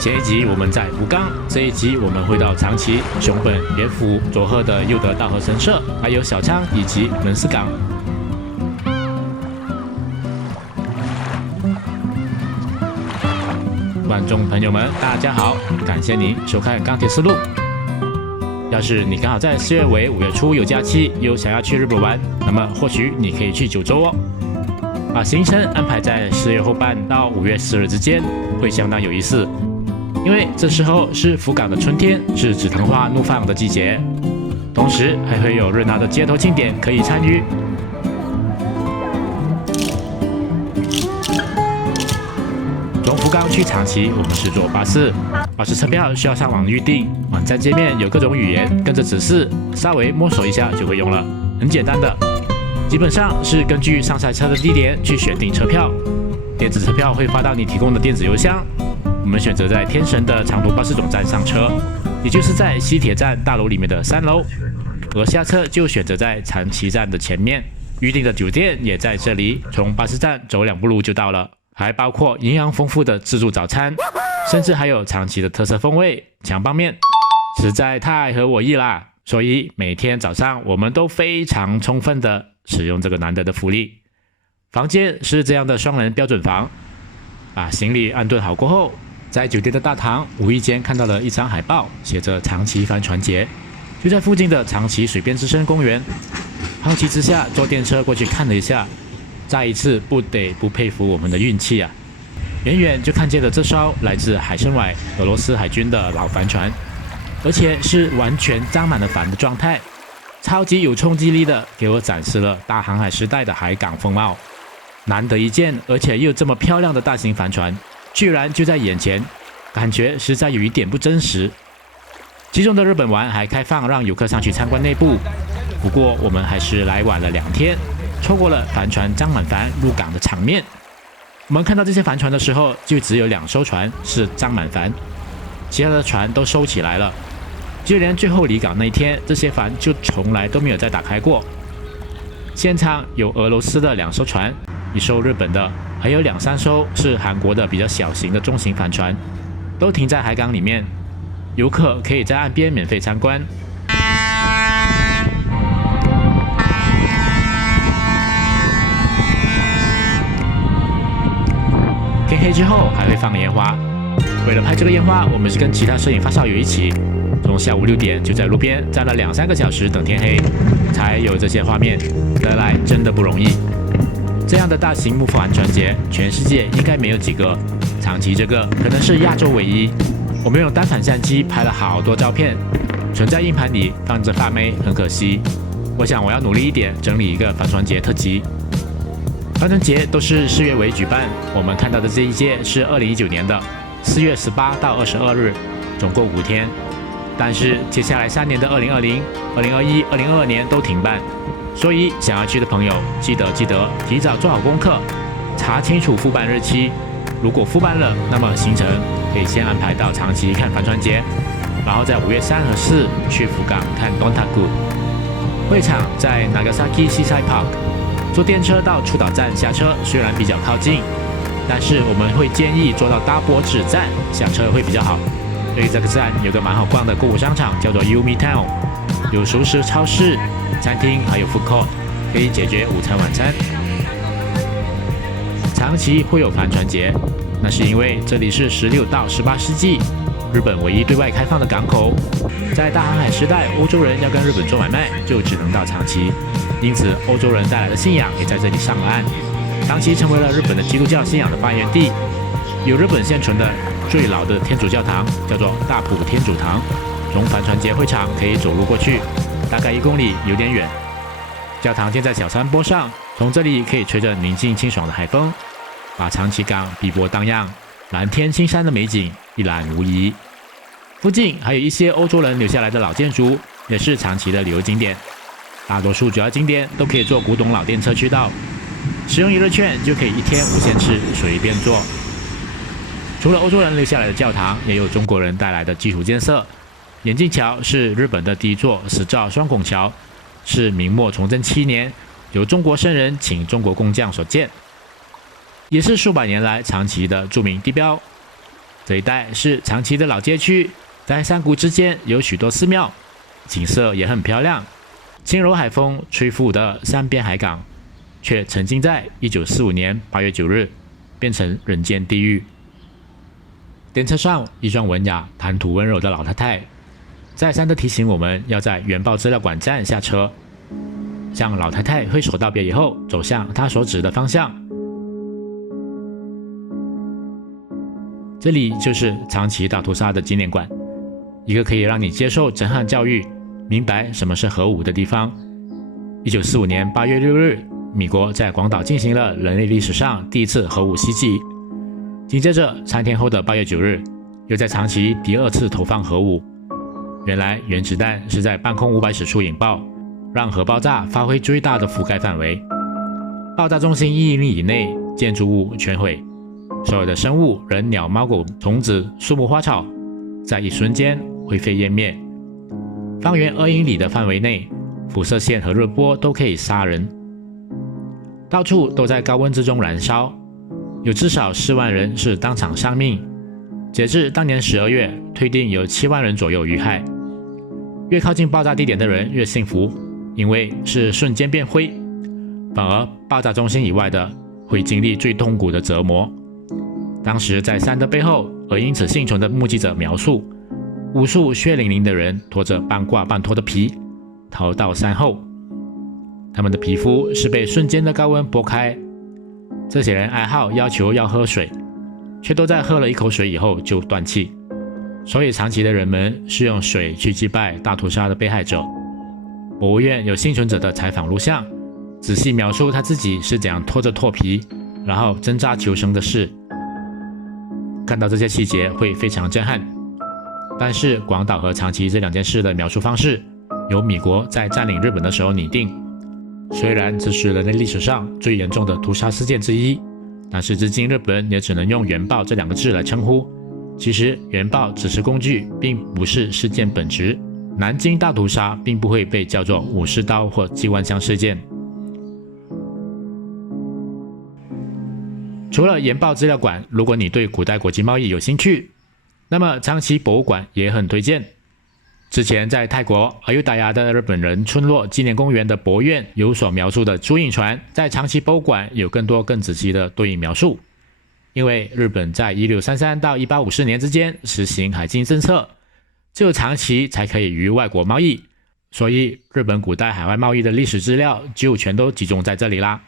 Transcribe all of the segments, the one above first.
前一集我们在福冈，这一集我们会到长崎、熊本、岩府、佐贺的佑德稻荷神社，还有小仓以及门司港。观众朋友们，大家好，感谢您收看《钢铁思路》。要是你刚好在4月尾、5月初有假期，又想要去日本玩，那么或许你可以去九州哦。把行程安排在4月后半到5月4日之间，会相当有意思。因为这时候是福冈的春天，是紫藤花怒放的季节，同时还会有热闹的街头庆典可以参与。从福冈去长崎，我们是坐巴士，巴士车票需要上网预订，网站界面有各种语言，跟着指示稍微摸索一下就会用了，很简单的。基本上是根据上下车的地点去选订车票，电子车票会发到你提供的电子邮箱。我们选择在天神的长途巴士总站上车，也就是在西铁站大楼里面的3楼，而下车就选择在长崎站的前面，预定的酒店也在这里，从巴士站走2步路就到了，还包括营养丰富的自助早餐，甚至还有长崎的特色风味强棒面，实在太合我意啦！所以每天早上我们都非常充分的使用这个难得的福利。房间是这样的双人标准房，把行李安顿好过后，在酒店的大堂无意间看到了一张海报，写着长崎帆船节，就在附近的长崎水边之声公园。好奇之下坐电车过去看了一下，再一次不得不佩服我们的运气啊！远远就看见了这艘来自海参崴俄罗斯海军的老帆船，而且是完全装满了帆的状态，超级有冲击力的给我展示了大航海时代的海港风貌。难得一见而且又这么漂亮的大型帆船居然就在眼前，感觉实在有一点不真实。其中的日本丸还开放让游客上去参观内部，不过我们还是来晚了2天，错过了帆船张满帆入港的场面。我们看到这些帆船的时候，就只有2艘船是张满帆，其他的船都收起来了，就连最后离港那一天，这些帆就从来都没有再打开过。现场有俄罗斯的2艘船，1艘日本的，还有2、3艘是韩国的比较小型的中型帆船，都停在海港里面，游客可以在岸边免费参观。天黑之后还会放烟花，为了拍这个烟花，我们是跟其他摄影发烧友一起，从下午6点就在路边站了2、3个小时等天黑，才有这些画面，得来真的不容易。这样的大型木帆船节，全世界应该没有几个，长崎这个可能是亚洲唯一。我们用单反相机拍了好多照片，存在硬盘里放着发霉，很可惜。我想我要努力一点，整理一个帆船节特辑。帆船节都是4月尾举办，我们看到的这一届是2019年的4月18到22日，总共5天。但是接下来3年的2020、2021、2022年都停办，所以想要去的朋友记得提早做好功课，查清楚复办日期。如果复办了，那么行程可以先安排到长崎看帆船节，然后在5月3和4去福冈看 Dontaku。会场在 Nagasaki Seaside Park， 坐电车到出岛站下车，虽然比较靠近，但是我们会建议坐到大波子站下车会比较好。对于这个站有个蛮好逛的购物商场，叫做 Yumi Town， 有熟食超市、餐厅，还有 food court， 可以解决午餐晚餐。长崎会有帆船节，那是因为这里是16到18世纪日本唯一对外开放的港口，在大航海时代，欧洲人要跟日本做买卖，就只能到长崎，因此欧洲人带来的信仰也在这里上了岸。长崎成为了日本的基督教信仰的发源地，有日本现存的最老的天主教堂，叫做大浦天主堂。从帆船节会场可以走路过去，大概1公里，有点远。教堂建在小山坡上，从这里可以吹着宁静清爽的海风，把长崎港碧波荡漾、蓝天青山的美景一览无遗。附近还有一些欧洲人留下来的老建筑，也是长崎的旅游景点。大多数主要景点都可以坐古董老电车去到，使用1日券就可以1天无限次随便坐。除了欧洲人留下来的教堂，也有中国人带来的基础建设。眼镜桥是日本的第一座石造双拱桥，是明末崇祯7年由中国僧人请中国工匠所建，也是数百年来长崎的著名地标。这一带是长崎的老街区，在山谷之间有许多寺庙，景色也很漂亮。轻柔海风吹拂的山边海港，却曾经在1945年8月9日变成人间地狱。电车上，一双文雅、谈吐温柔的老太太，再三地提醒我们要在原爆资料馆站下车。向老太太挥手道别以后，走向她所指的方向。这里就是长崎大屠杀的纪念馆，一个可以让你接受震撼教育，明白什么是核武的地方。1945年8月6日，美国在广岛进行了人类历史上第一次核武袭击。紧接着3天后的8月9日，又在长崎第2次投放核武。原来原子弹是在半空500尺处引爆，让核爆炸发挥最大的覆盖范围。爆炸中心1英里以内，建筑物全毁，所有的生物、人、鸟、猫、狗、虫子、树木、花草，在一瞬间灰飞烟灭。方圆2英里的范围内，辐射线和热波都可以杀人。到处都在高温之中燃烧，有至少4万人是当场丧命。截至当年12月，推定有7万人左右遇害。越靠近爆炸地点的人越幸福，因为是瞬间变灰，反而爆炸中心以外的会经历最痛苦的折磨。当时在山的背后，而因此幸存的目击者描述，无数血淋淋的人拖着半挂半脱的皮逃到山后，他们的皮肤是被瞬间的高温剥开。这些人哀号要求要喝水，却都在喝了一口水以后就断气。所以长崎的人们是用水去祭拜大屠杀的被害者。博物院有幸存者的采访录像，仔细描述他自己是怎样拖着脱皮，然后挣扎求生的事。看到这些细节会非常震撼。但是广岛和长崎这2件事的描述方式，由美国在占领日本的时候拟定。虽然这是人类历史上最严重的屠杀事件之一，但是至今日本也只能用原爆这2个字来称呼。其实原爆只是工具，并不是事件本质。南京大屠杀并不会被叫做武士刀或机关枪事件。除了原爆资料馆，如果你对古代国际贸易有兴趣，那么长崎博物馆也很推荐。之前在泰国阿尤达亚的日本人村落纪念公园的博院有所描述的朱印船，在长崎博物馆有更多更仔细的对应描述。因为日本在1633到1854年之间实行海禁政策，只有长崎才可以与外国贸易，所以日本古代海外贸易的历史资料就全都集中在这里啦。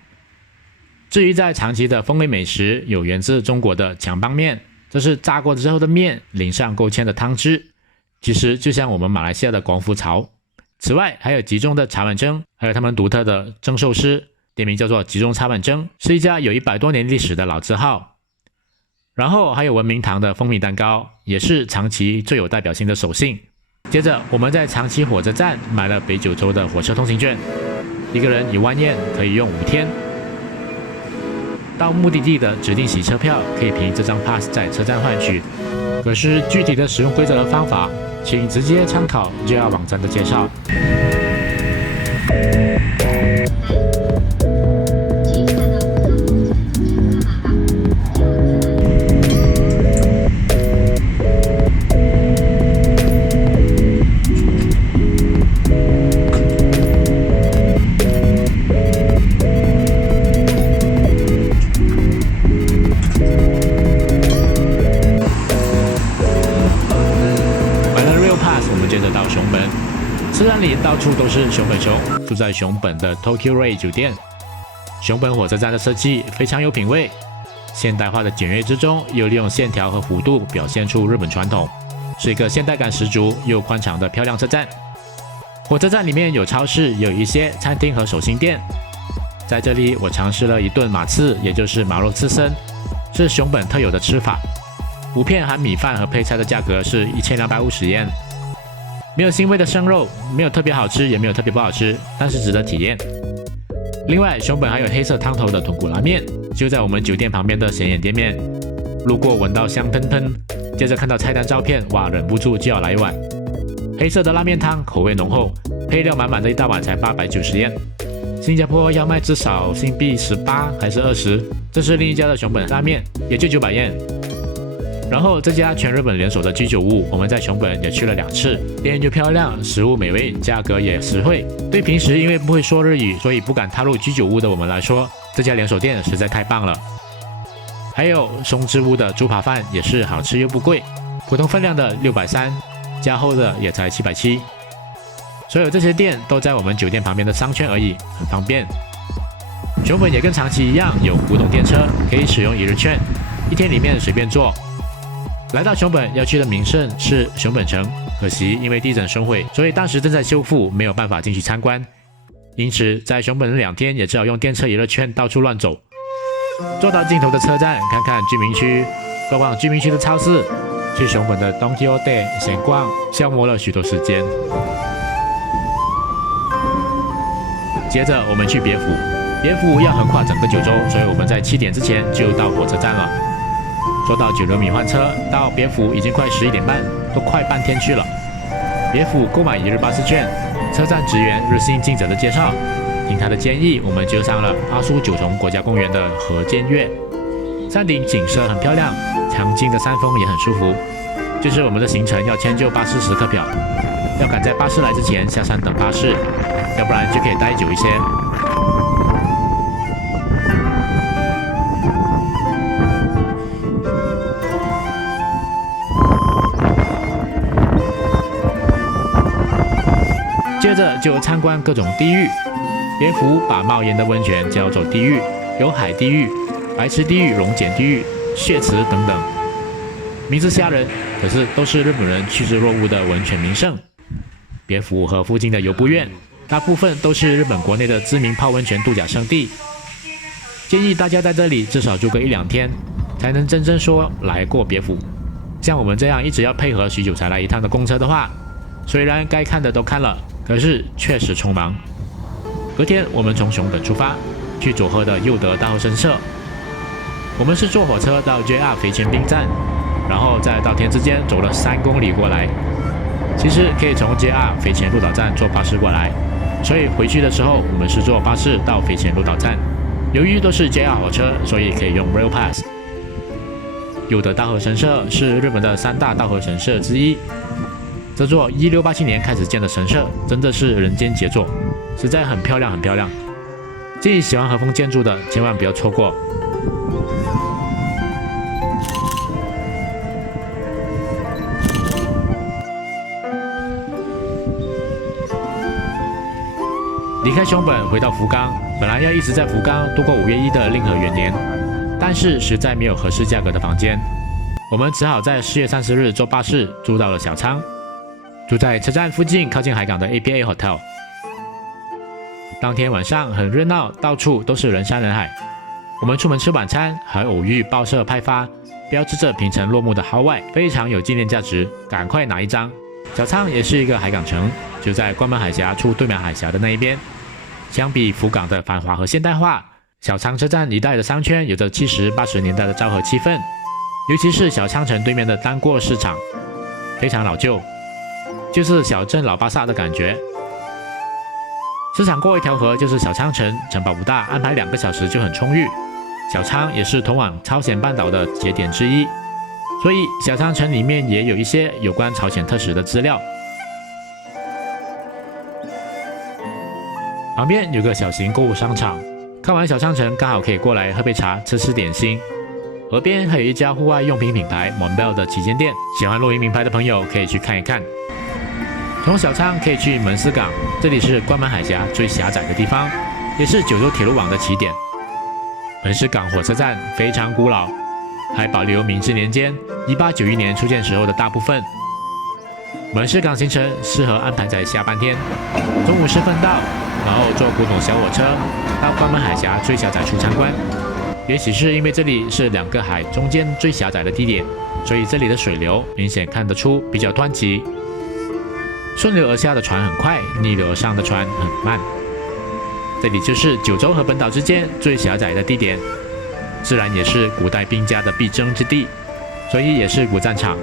至于在长崎的风味美食，有源自中国的强棒面，这是炸过之后的面淋上勾芡的汤汁，其实就像我们马来西亚的广府炒。此外还有集中的茶碗蒸，还有他们独特的蒸寿司，店名叫做集中茶碗蒸，是一家有100多年历史的老字号。然后还有文明堂的蜂蜜蛋糕，也是长崎最有代表性的手信。接着我们在长崎火车站买了北九州的火车通行券，一个人1万yen可以用5天。到目的地的指定洗车票可以凭这张 pass 在车站换取，可是具体的使用规则和方法，请直接参考 JR 网站的介绍。车站里到处都是熊本熊，住在熊本的 Tokyo Ray 酒店。熊本火车站的设计非常有品味，现代化的简约之中，又利用线条和弧度表现出日本传统，是一个现代感十足又宽敞的漂亮车站。火车站里面有超市，有一些餐厅和手信店。在这里我尝试了一顿马刺，也就是马肉刺身，是熊本特有的吃法。5片含米饭和配菜的价格是1250yen。没有腥味的生肉，没有特别好吃，也没有特别不好吃，但是值得体验。另外，熊本还有黑色汤头的豚骨拉面，就在我们酒店旁边的显眼店面。路过闻到香喷喷，接着看到菜单照片，哇，忍不住就要来一碗。黑色的拉面汤口味浓厚，配料满满的一大碗才890yen。新加坡要卖至少新币18还是20，这是另一家的熊本拉面，也就900yen。然后这家全日本连锁的居酒屋，我们在熊本也去了2次，店又漂亮，食物美味，价格也实惠。对平时因为不会说日语，所以不敢踏入居酒屋的我们来说，这家连锁店实在太棒了。还有松之屋的猪扒饭也是好吃又不贵，普通分量的630，加厚的也才770。所有这些店都在我们酒店旁边的商圈而已，很方便。熊本也跟长崎一样有古董电车，可以使用1日券，1天里面随便坐。来到熊本要去的名胜是熊本城，可惜因为地震损毁，所以当时正在修复，没有办法进去参观。因此在熊本的2天也只好用电车1日券到处乱走，坐到尽头的车站看看居民区，逛逛居民区的超市，去熊本的 Donkyo Day 闲逛，消磨了许多时间。接着我们去别府，别府要横跨整个九州，所以我们在7点之前就到火车站了。坐到9流米换车到别府已经快11点半，都快半天去了。别府购买1日巴士券，车站职员热心尽责的介绍，听他的建议，我们就上了阿苏九重国家公园的河间岳。山顶景色很漂亮，强劲的山风也很舒服。就是我们的行程要迁就巴士时刻表，要赶在巴士来之前下山等巴士，要不然就可以待久一些。接着就参观各种地狱，别府把冒烟的温泉叫做地狱，有海地狱、白池地狱、龙井地狱、血池等等，名字吓人，可是都是日本人趋之若鹜的温泉名胜。别府和附近的游步院，大部分都是日本国内的知名泡温泉度假胜地，建议大家在这里至少住个1-2天，才能真正说来过别府。像我们这样一直要配合许久才来一趟的公车的话，虽然该看的都看了，可是确实匆忙。隔天我们从熊本出发，去佐贺的佑德大和神社。我们是坐火车到 JR 肥前滨站，然后在稻田之间走了3公里过来。其实可以从 JR 肥前鹿岛站坐巴士过来，所以回去的时候我们是坐巴士到肥前鹿岛站。由于都是 JR 火车，所以可以用 Rail Pass。佑德大和神社是日本的3大大和神社之一。这座1687年开始建的神社真的是人间杰作，实在很漂亮很漂亮。建议喜欢和风建筑的千万不要错过。离开熊本回到福冈，本来要一直在福冈度过5月1的令和元年，但是实在没有合适价格的房间，我们只好在4月30日坐巴士住到了小仓。住在车站附近靠近海港的 APA Hotel。 当天晚上很热闹，到处都是人山人海。我们出门吃晚餐，还偶遇报社派发标志着平成落幕的号外，非常有纪念价值，赶快拿一张。小仓也是一个海港城，就在关门海峡出对面海峡的那一边。相比福冈的繁华和现代化，小仓车站一带的商圈有着70、80年代的昭和气氛，尤其是小仓城对面的单过市场，非常老旧，就是小镇老巴萨的感觉。市场过一条河就是小仓城，城堡不大，安排2个小时就很充裕。小仓也是通往朝鲜半岛的节点之一，所以小仓城里面也有一些有关朝鲜特使的资料。旁边有个小型购物商场，看完小仓城刚好可以过来喝杯茶，吃点心。河边还有一家户外用品品牌 Monbel 的旗舰店，喜欢露营名牌的朋友可以去看一看。从小仓可以去门司港，这里是关门海峡最狭窄的地方，也是九州铁路网的起点。门司港火车站非常古老，还保留明治年间1891年出建时候的大部分。门司港行程适合安排在下半天，中午10分到，然后坐古董小火车到关门海峡最狭窄处参观。也许是因为这里是2个海中间最狭窄的地点，所以这里的水流明显看得出比较湍急。顺流而下的船很快，逆流而上的船很慢。这里就是九州和本岛之间最狭窄的地点，自然也是古代兵家的必争之地，所以也是古战场，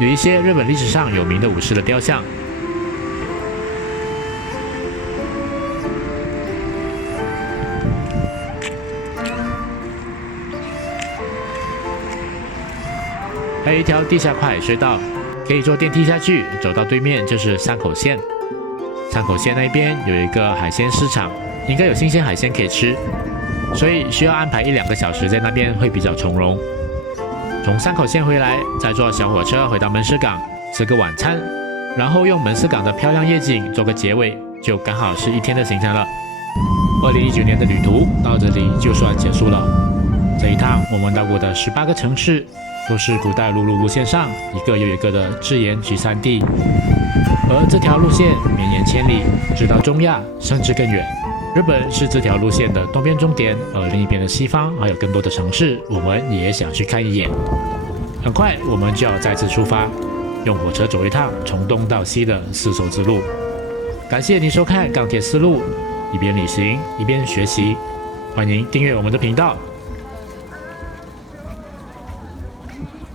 有一些日本历史上有名的武士的雕像。还有一条地下跨海隧道，可以坐电梯下去，走到对面就是山口县。山口县那边有一个海鲜市场，应该有新鲜海鲜可以吃，所以需要安排1-2个小时在那边会比较从容。从山口县回来，再坐小火车回到门司港吃个晚餐，然后用门司港的漂亮夜景做个结尾，就刚好是1天的行程了。2019年的旅途到这里就算结束了。这一趟我们到过的18个城市，都是古代陆路路线上一个又一个的自然集散地，而这条路线绵延千里，直到中亚，甚至更远。日本是这条路线的东边终点，而另一边的西方还有更多的城市，我们也想去看一眼。很快我们就要再次出发，用火车走一趟从东到西的丝绸之路。感谢你收看钢铁丝路，一边旅行一边学习，欢迎订阅我们的频道。